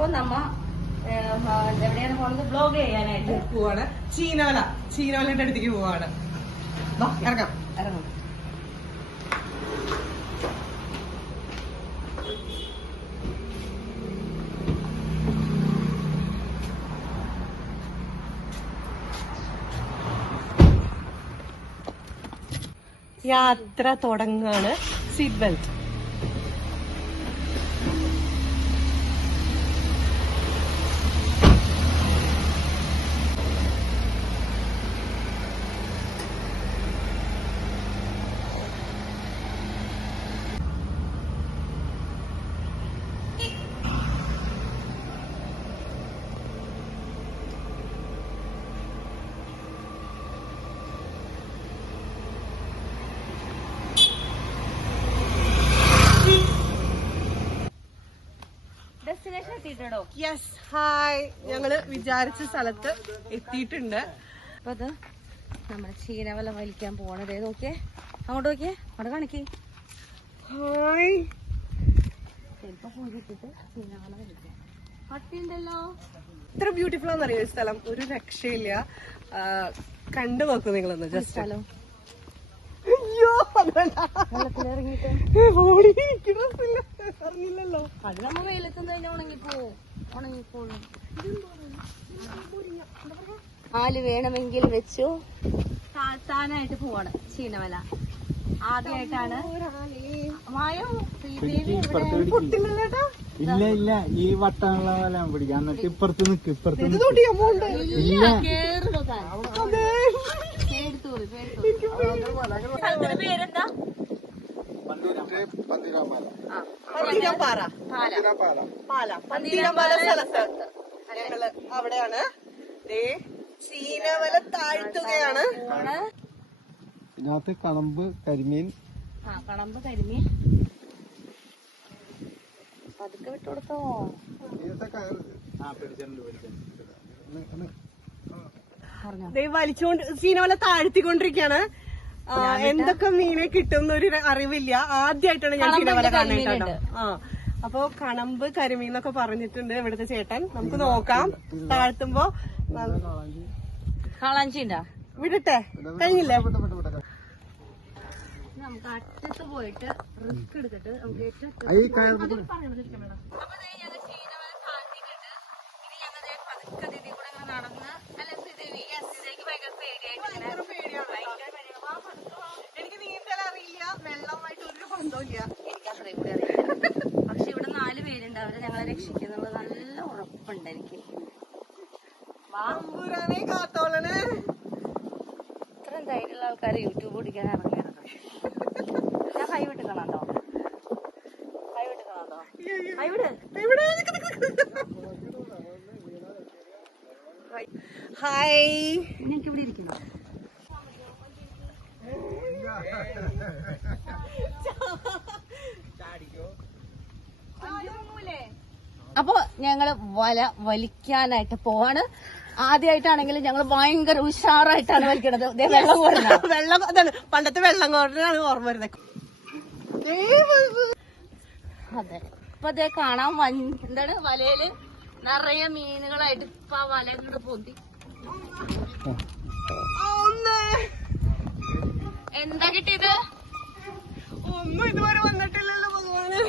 ഇപ്പൊ നമ്മ എവിടെയാണ് പോകുന്നത്? ബ്ലോഗ് ചെയ്യാനായിട്ട് പോവാണ്. ചീനവലയുടെ അടുത്തേക്ക് പോവാണ്. ഇറങ്ങാം. യാത്ര തുടങ്ങാണ്. Seat belt. Yes, hi. ഞങ്ങള് വിചാരിച്ച സ്ഥലത്ത് എത്തിയിട്ടുണ്ട്. അപ്പൊ അത് നമ്മുടെ ചീനവല വലിക്കാൻ പോണത്. നോക്കിയേ, അങ്ങോട്ട് നോക്കിയേ, അവിടെ കാണിക്കേ. ഹായ്. ചിലപ്പോ പൂജിട്ടിട്ട് ചീനവല വലിക്കാം. പട്ടിയുണ്ടല്ലോ. ഇത്ര ബ്യൂട്ടിഫുൾ ആണെന്നറിയോ ഈ സ്ഥലം? ഒരു രക്ഷയില്ല. കണ്ടു നോക്കൂ നിങ്ങളൊന്ന് ജസ്റ്റ്. സ്ഥലം അയ്യോ, വെള്ളത്തിലിറങ്ങിയിട്ട് അറിഞ്ഞില്ലല്ലോ. അത് നമ്മ വെയിലത്തുനിന്ന് കഴിഞ്ഞാൽ ഉണങ്ങിപ്പോളും. ആല് വേണമെങ്കിൽ വെച്ചു. താഴ്ത്താനായിട്ട് പോവാണ് ചീനവല. ആദ്യമായിട്ടാണ് ഇല്ല ഇല്ല, ഈ വട്ടമുള്ള വല പിടിക്കാം. എന്നിട്ട് ഇപ്പുറത്ത് നിക്ക്, ഇപ്പുറത്ത് പേരെന്താ? പന്തീരാംപാല സ്ഥലത്ത് ഞങ്ങള് അവിടെയാണ്. ചീനവല താഴ്ത്തുകയാണ്. ഇതിനകത്ത് കണമ്പ്, കരിമീൻ. കണമ്പ്, കരിമീൻ പതുക്കെ വിട്ടുകൊടുത്തോ. വലിച്ചുകൊണ്ട് ചീനവല താഴ്ത്തിക്കൊണ്ടിരിക്കാണ്. എന്തൊക്കെ മീനെ കിട്ടുന്നൊരു അറിവില്ല. ആദ്യമായിട്ടാണ് ഞാൻ ചീനവല കാണുന്നത്. അപ്പൊ കണമ്പ്, കരിമീൻ എന്നൊക്കെ പറഞ്ഞിട്ടുണ്ട് ഇവിടുത്തെ ചേട്ടൻ. നമുക്ക് നോക്കാം താഴ്ത്തുമ്പോ. കളഞ്ചി ഉണ്ടാ? വിടട്ടെ, കഴിഞ്ഞില്ലേ? നമുക്ക് അറ്റത്ത് പോയിട്ട് റിസ്ക് എടുത്തിട്ട് നമുക്ക് ഏറ്റവും എനിക്ക് നീന്തൽ അറിയില്ല, വെള്ളമായിട്ട് ഒരു ബന്ധമില്ല. എനിക്ക് അത്രയും കൂടി അറിയില്ല. പക്ഷെ ഇവിടെ 4 പേരുണ്ട്, അവരെ ഞങ്ങളെ രക്ഷിക്കുന്നുള്ള നല്ല ഉറപ്പുണ്ട് എനിക്ക്. കാത്തോളണേ. ഇത്രയും ധൈര്യമുള്ള ആൾക്കാർ യൂട്യൂബ് പിടിക്കാൻ ഇറങ്ങരുത്. ഞാൻ കൈവിട്ട് കാണാണ്ടോ? ഹായ്. എനിക്ക് ഇവിടെ ഇരിക്കണം. അപ്പൊ ഞങ്ങള് വല വലിക്കാനായിട്ട് പോവാണ്. ആദ്യമായിട്ടാണെങ്കിലും ഞങ്ങൾ ഭയങ്കര ഉഷാറായിട്ടാണ് വലിക്കണത്. വെള്ളം കോരുന്ന വെള്ളം അതാണ് പണ്ടത്തെ വെള്ളം കോരനാണ് ഓർമ്മ വരുന്നത്. അതെ, ഇപ്പൊ അതേ കാണാൻ എന്താണ് വലയില് നിറയെ മീനുകളായിട്ട് ഇപ്പൊ ആ വല ഇങ്ങോട്ട് പൊന്തി. എന്താ കിട്ടിയത്? ഒന്നും ഇതുവരെ വന്നിട്ടില്ലല്ലോ ഭഗവാന്.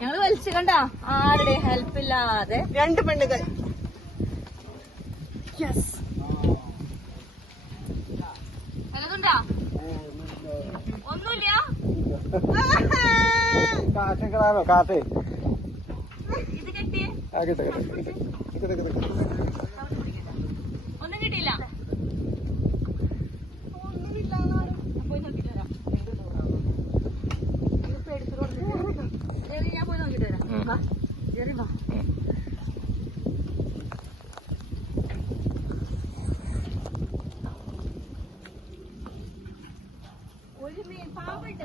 ഞങ്ങള് വലിച്ചു കണ്ട ആരുടെ ഹെൽപ്പ് ഇല്ലാതെ. 2 പെണ്ണുകൾ. വല്ലതുണ്ടാ? ഒന്നുമില്ല. ഇത് കിട്ടിയേ? ഒന്നും കിട്ടിയില്ല. പോയി നോക്കിട്ട് വരാം. ഞാൻ പോയി നോക്കിട്ട് വരാം. ജെറി വാ. ഒരു മീൻ പാമ്പുണ്ട്.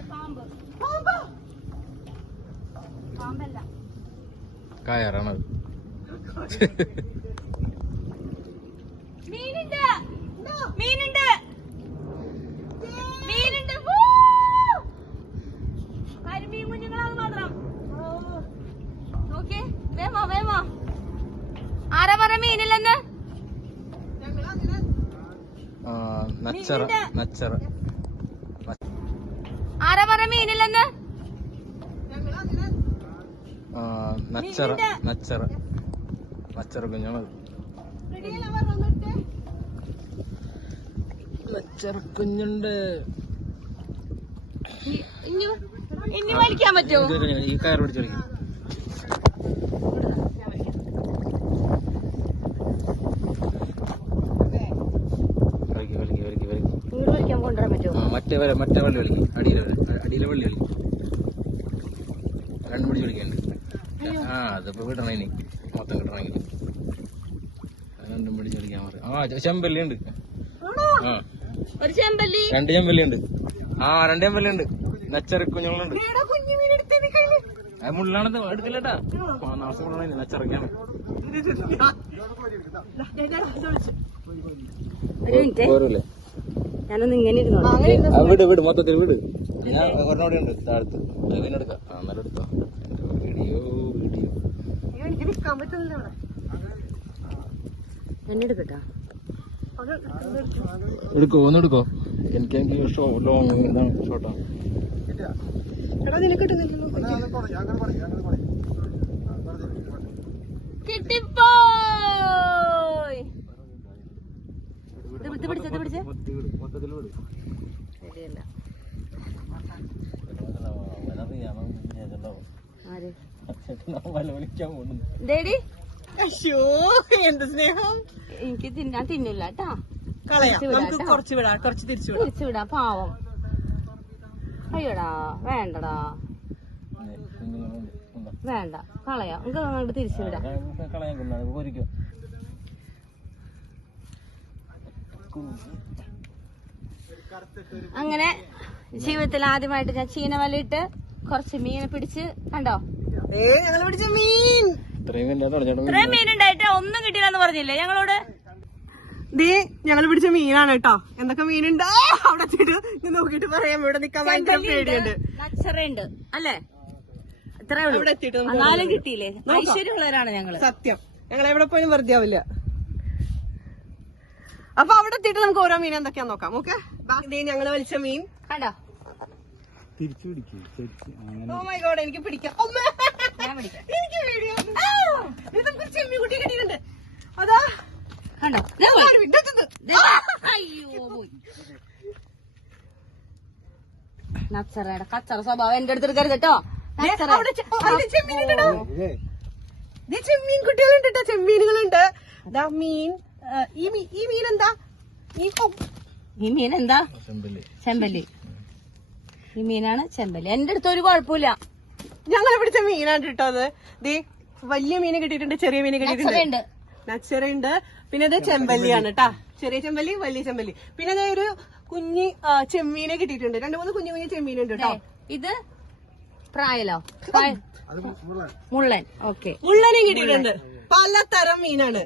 പാമ്പല്ല, കയറാണത്. മീനുണ്ട്. കരിമീൻ കുഞ്ഞുങ്ങളാണ് മാത്രം. നോക്കിയേ, വേഗം മീനില്ലെന്ന്? ആരാ പറഞ്ഞ മീനില്ലെന്ന്? കുഞ്ഞുണ്ട്. ഇനി വലിക്കാൻ പറ്റുമോ? ഈ കയർ പിടിച്ചു കളിക്കും. ഇങ്ങോട്ട് വലിക്കാൻ കൊണ്ടുവരാൻ പറ്റുമോ? മറ്റേ വള്ളി കളിക്കും. അടിയിലെ വള്ളി കളിക്കും. 2 പിടിച്ച് കളിക്കണ്ട്. അതിപ്പോ കിട്ടണ ഇനി മൊത്തം കിട്ടണമെങ്കിൽ 2 പിടിച്ച് കളിക്കാൻ പറയും. ചെമ്പല്ലി ഉണ്ട്. ഒരു ചെമ്പല്ലി, 2 ചെമ്പല്ലി ഉണ്ട്. 2 ചെമ്പല്ലി ഉണ്ട്. നച്ചറ കുഞ്ഞുങ്ങളുണ്ട്. മുള്ളാണത് എടുക്കില്ലട്ടാ. നച്ചറക്കാണ്. ഒരു മിനിറ്റ്, ഞാനൊന്ന് ഇങ്ങനെ ഇരുന്നോ. വിട് മൊത്തത്തിൽ വിട്. ഞാൻ ഒരെണ്ണോടെ ഉണ്ട് താഴത്ത്. അതിനെടുക്കാം. നല്ല എടുത്തോ. വീഡിയോ എന്നെ എടുക്കട്ടാ. എടുക്കോ, ഒന്നെടുക്കോ. എനിക്ക് ലോങ് ഇതാണ് ഷോർട്ടാണ്. കിട്ടിപ്പോയ്. പിടിച്ചേ മൊത്തത്തിൽ വിട്. ശരിയല്ല. എന്ത് സ്നേഹം. എനിക്ക് തിന്നാൻ തിന്നില്ല കേട്ടാ. കുറച്ച് തിരിച്ചു വിടാ. പാവം. അയ്യോടാ, വേണ്ടടാ, വേണ്ട, കളയാം. നമുക്ക് അങ്ങോട്ട് തിരിച്ചു വിടാം. അങ്ങനെ ജീവിതത്തിൽ ആദ്യമായിട്ട് ഞാൻ ചീനവലയിട്ട് കുറച്ച് മീനെ പിടിച്ച്. കണ്ടോ, ഞങ്ങൾ പിടിച്ച മീൻ. ഇത്രയും മീനുണ്ടായിട്ട് ഒന്നും കിട്ടിയില്ലെന്ന് പറഞ്ഞില്ലേ ഞങ്ങളോട്? ഞങ്ങൾ പിടിച്ച മീനാണ് കേട്ടോ. എന്തൊക്കെ മീനുണ്ട് അവിടെ നോക്കിട്ട് പറയാം. ഇവിടെ നിക്കാൻ ഭയങ്കര പേടിയുണ്ട്. നച്ചറയുണ്ട് അല്ലേ? ഇത്രേ ഉള്ളൂ. എന്നാലും കിട്ടിയില്ലേ? ഐശ്വര്യമുള്ളവരാണ് ഞങ്ങള്. സത്യം, ഞങ്ങൾ എവിടെ പോലും വെറുതെ ആവില്ല. അപ്പൊ അവിടെ എത്തിയിട്ട് നമുക്ക് ഓരോ മീൻ എന്തൊക്കെയാന്ന് നോക്കാം. ഓക്കെ, ഞങ്ങള് വലിച്ച മീൻ കണ്ടോ. തിരിച്ചു പിടിക്കും. ഓ മൈ ഗോഡ്, എനിക്ക് പിടിക്കാം. എനിക്ക് പേടിയാണ്. ചെമ്മീൻ കുട്ടി കിട്ടിയിട്ടുണ്ട്. അതാ കണ്ടോ. അയ്യോ, പോയി. നച്ചറയുടെ കച്ചറ സ്വഭാവം എന്റെ അടുത്ത് എടുക്കരുത് കേട്ടോ. ചെമ്മീൻ കുട്ടികളുണ്ട് കേട്ടോ. ചെമ്മീനുകളുണ്ട്. മീൻ. ഈ മീൻ എന്താ? ഈ മീൻ എന്താ? ചെമ്പല്ലി. ഈ മീനാണ് ചെമ്പല്ലി. എന്റെ അടുത്ത് ഒരു കുഴപ്പമില്ല. ഞങ്ങൾ പിടിച്ച മീനാണ് കേട്ടോ അത്. വലിയ മീന് കിട്ടിയിട്ടുണ്ട്, ചെറിയ മീന് കിട്ടിയിട്ടുണ്ട്. നച്ചറയുണ്ട്. പിന്നെ ഇത് ചെമ്പല്ലിയാണ് കേട്ടാ. ചെറിയ ചെമ്പല്ലി, വലിയ ചെമ്പല്ലി. പിന്നെ അതേ ഒരു കുഞ്ഞി ചെമ്മീനെ കിട്ടിയിട്ടുണ്ട്. 2-3 കുഞ്ഞു ചെമ്മീനുണ്ട് കേട്ടോ. ഇത് പ്രായലോ? മുള്ളൻ. ഓക്കെ, മുള്ളനെയും കിട്ടിയിട്ടുണ്ട്. പലതരം മീനാണ്.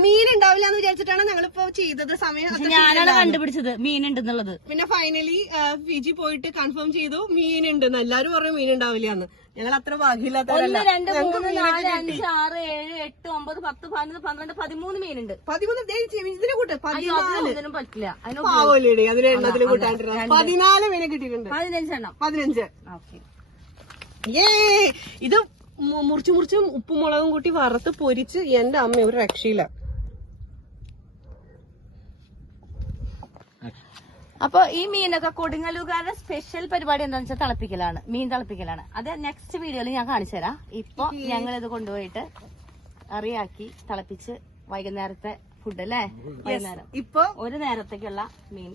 മീൻ ഉണ്ടാവില്ല എന്ന് വിചാരിച്ചിട്ടാണ് ഞങ്ങളിപ്പോ ചെയ്തത്. സമയം ഞാനാണ് കണ്ടുപിടിച്ചത് മീനുണ്ടെന്നുള്ളത്. പിന്നെ ഫൈനലി ഫിജി പോയിട്ട് കൺഫേം ചെയ്തു മീനുണ്ടെന്ന്. എല്ലാരും പറഞ്ഞു മീൻ ഉണ്ടാവില്ല എന്ന്. ഞങ്ങൾ അത്ര ഭാഗ്യമില്ലാത്തവരല്ല. 1, 2, 3, 4, 5, 6, 7, 8, 9, 10, 11, 12, 13 മീനുണ്ട്. 13 ഇതിനെ കൂട്ട് 14 പറ്റില്ല. പാവല്ലേ അതിന് എണ്ണത്തിൽ കൂട്ടാണ്ടിരുന്ന 14 മീനെ കിട്ടിയിട്ടുണ്ട്. 15 എണ്ണം. 15. ഇത് മുറിച്ച് ഉപ്പും മുളകും കൂട്ടി വറുത്ത് പൊരിച്ച് എന്റെ അമ്മ ഒരു രക്ഷയില്ല. അപ്പൊ ഈ മീനൊക്കെ കൊടുങ്ങല്ലൂർക്കാരുടെ സ്പെഷ്യൽ പരിപാടി എന്താണെന്ന് വെച്ചാൽ തിളപ്പിക്കലാണ്. മീൻ തിളപ്പിക്കലാണ്. അത് നെക്സ്റ്റ് വീഡിയോയിൽ ഞാൻ കാണിച്ചു തരാം. ഇപ്പൊ ഞങ്ങൾ ഇത് കൊണ്ടുപോയിട്ട് കറിയാക്കി തിളപ്പിച്ച് വൈകുന്നേരത്തെ ഫുഡ് അല്ലേ? വൈകുന്നേരം ഇപ്പൊ ഒരു നേരത്തേക്കുള്ള മീൻ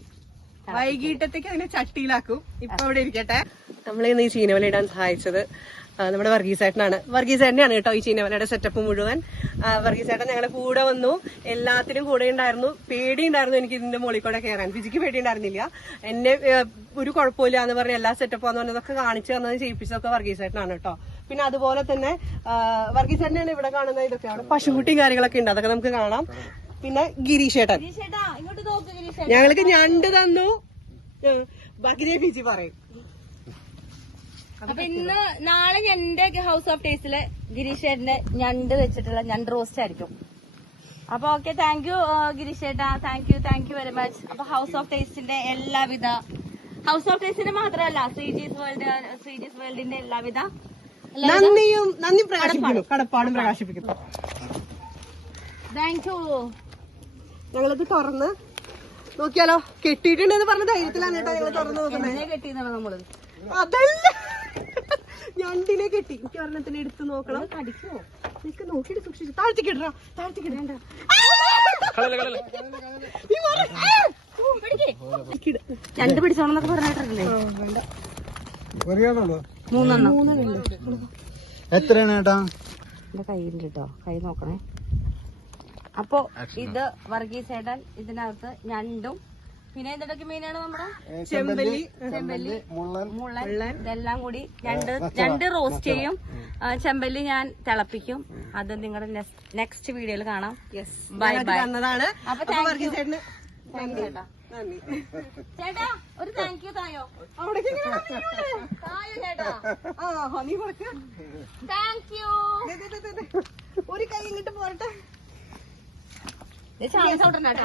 വൈകിട്ടത്തേക്ക് അതിനെ ചട്ടിയിലാക്കും. ഇപ്പൊ ഇവിടെ ഇരിക്കട്ടെ. നമ്മളിന്ന് ഈ ചീനവല ഇടാൻ സഹായിച്ചത് നമ്മുടെ വർഗീസേട്ടനാണ്. വർഗീസേട്ടനെയാണ് കേട്ടോ ഈ ചീനവലയുടെ സെറ്റപ്പ് മുഴുവൻ. വർഗീസേട്ടൻ ഞങ്ങളുടെ കൂടെ വന്നു. എല്ലാത്തിനും കൂടെ ഉണ്ടായിരുന്നു. പേടിയുണ്ടായിരുന്നു എനിക്ക് ഇതിന്റെ മുകളിൽ കൂടെ കയറാൻ. ഫിജിക്ക് പേടിയുണ്ടായിരുന്നില്ല. എന്നെ ഒരു കുഴപ്പമില്ല എന്ന് പറഞ്ഞ് എല്ലാ സെറ്റപ്പാന്ന് പറഞ്ഞതൊക്കെ കാണിച്ചു തന്നത് ചെയ്യിപ്പിച്ചതൊക്കെ വർഗീസേട്ടനാണ് കേട്ടോ. പിന്നെ അതുപോലെ തന്നെ വർഗീസേട്ടനെയാണ് ഇവിടെ കാണുന്ന ഇതൊക്കെ. അവിടെ പശുക്കുട്ടിയും കാര്യങ്ങളൊക്കെ ഉണ്ട്, അതൊക്കെ നമുക്ക് കാണാം. പിന്നെ ഗിരീഷേട്ടൻ ഞങ്ങൾക്ക് ഞണ്ട് തന്നു. ബാക്കി ഫിജി പറയും. അപ്പൊ ഇന്ന് നാളെ എന്റെ ഹൗസ് ഓഫ് ടേസ്റ്റില് ഗിരീഷേട്ടന്റെ ഞണ്ട് വെച്ചിട്ടുള്ള ഞണ്ട് റോസ്റ്റ് ആയിരിക്കും. അപ്പൊ ഓക്കെ, താങ്ക് യു ഗിരീഷേട്ടാ, താങ്ക് യു വെരി മച്ച്. അപ്പൊ ഹൗസ് ഓഫ് ടേസ്റ്റിന്റെ എല്ലാവിധ, ഹൗസ് ഓഫ് ടേസ്റ്റിന്റെ മാത്രമല്ല ശ്രീജീസ് വേൾഡിന്റെ എല്ലാവിധ നന്ദി പ്രകാശിപ്പിക്കുന്നു, കടപ്പാടും പ്രകാശിപ്പിക്കുന്നു. Thank you. ഞങ്ങളിത് തുറന്ന് നോക്കിയാലോ? കെട്ടിയിട്ടുണ്ടെന്ന് പറഞ്ഞ ധൈര്യത്തിലാണ് കേട്ടോ ഞങ്ങൾ തുറന്ന് നോക്കുന്നത്. കെട്ടിന്നാണ് നമ്മള്. അതല്ല, ഞണ്ടിനെ കെട്ടി. എനിക്ക് ഒരെണ്ണത്തിന് എടുത്ത് നോക്കണം. കടിക്കുവോ? നിനക്ക് നോക്കിയിട്ട് സൂക്ഷിച്ചു. താഴ്ത്തിക്ക് ഇടണ്ട, താഴ്ത്തിക്ക് ഇടണ്ട. ഞണ്ട് പിടിച്ചോണെന്നൊക്കെ പറഞ്ഞിട്ടില്ലേ? മൂന്നെണ്ണം. എത്രയാണ് ഏട്ടാ? എന്റെ കയ്യിലുണ്ട് കേട്ടോ, കൈ നോക്കണേ. അപ്പൊ ഇത് വർഗീസേട്ടൻ ഇതിനകത്ത് ഞണ്ടും പിന്നെ എന്തൊക്കെ മീനാണ് നമ്മുടെ ചെമ്പല്ലി, മുള്ളൻ, ഇതെല്ലാം കൂടി രണ്ട് റോസ്റ്റ് ചെയ്യും. ചെമ്പല്ലി ഞാൻ തിളപ്പിക്കും. അത് നിങ്ങളുടെ നെക്സ്റ്റ് വീഡിയോയിൽ കാണാം. Bye bye. അപ്പൊ താങ്ക് യു ചേട്ടാ. ചേട്ടാ ഒരു താങ്ക് യു തായോ. തായോ ചേട്ടാ. Thank you. ഒരു കൈ ഇങ്ങോട്ട് പോരട്ടെ. ചായ സൗണ്ട് കേട്ടോ.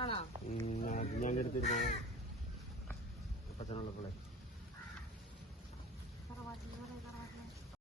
ആണോ?